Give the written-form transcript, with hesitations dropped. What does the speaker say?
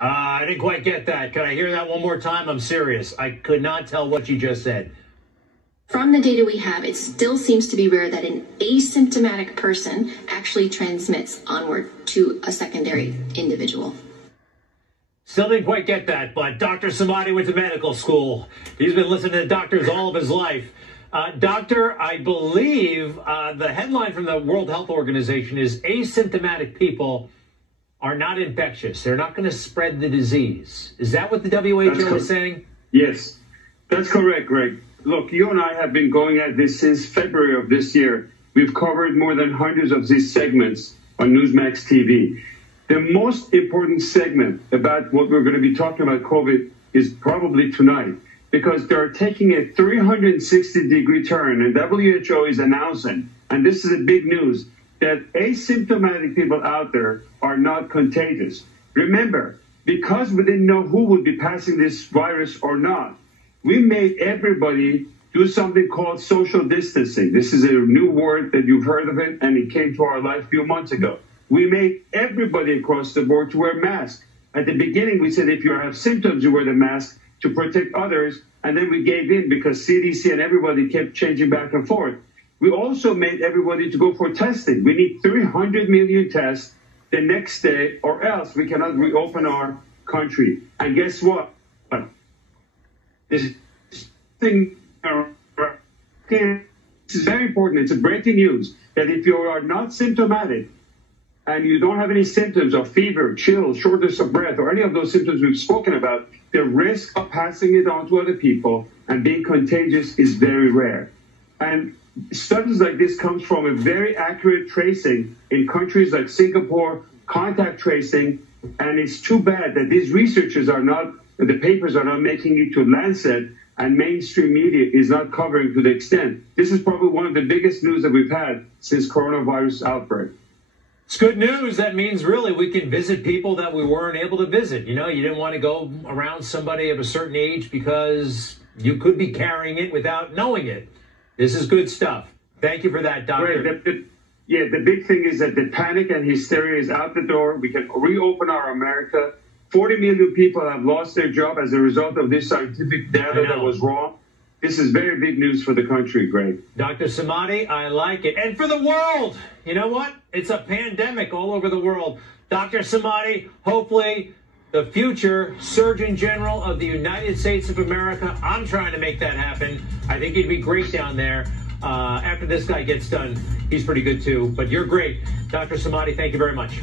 I didn't quite get that. Can I hear that one more time? I'm serious. I could not tell what you just said. From the data we have, it still seems to be rare that an asymptomatic person actually transmits onward to a secondary individual. Still didn't quite get that, but Dr. Samadi went to medical school. He's been listening to doctors all of his life. Doctor, I believe the headline from the World Health Organization is asymptomatic people are not infectious. They're not going to spread the disease. Is that what the WHO is saying? Yes, that's correct, Greg. Look, you and I have been going at this since February of this year. We've covered more than hundreds of these segments on Newsmax TV. The most important segment about what we're going to be talking about COVID is probably tonight, because they're taking a 360-degree turn, and WHO is announcing, and this is a big news, that asymptomatic people out there are not contagious. Remember, because we didn't know who would be passing this virus or not, we made everybody do something called social distancing. This is a new word that you've heard of it, and it came to our life a few months ago. We made everybody across the board to wear masks. At the beginning, we said if you have symptoms, you wear the mask to protect others, and then we gave in because CDC and everybody kept changing back and forth. We also made everybody to go for testing. We need 300 million tests the next day, or else we cannot reopen our country. And guess what? This thing this is very important. It's a breaking news that if you are not symptomatic and you don't have any symptoms of fever, chills, shortness of breath, or any of those symptoms we've spoken about, the risk of passing it on to other people and being contagious is very rare. And studies like this comes from a very accurate tracing in countries like Singapore, contact tracing, and it's too bad that these researchers are not, the papers are not making it to Lancet, and mainstream media is not covering to the extent. This is probably one of the biggest news that we've had since coronavirus outbreak. It's good news. That means really we can visit people that we weren't able to visit. You know, you didn't want to go around somebody of a certain age because you could be carrying it without knowing it. This is good stuff. Thank you for that, Doctor. Right. The big thing is that the panic and hysteria is out the door. We can reopen our America. 40 million people have lost their job as a result of this scientific data that was wrong. This is very big news for the country, Greg. Dr. Samadi, I like it. And for the world, you know what? It's a pandemic all over the world. Dr. Samadi, hopefully the future Surgeon General of the United States of America. I'm trying to make that happen. I think he'd be great down there. After this guy gets done, he's pretty good too. But you're great. Dr. Samadi, thank you very much.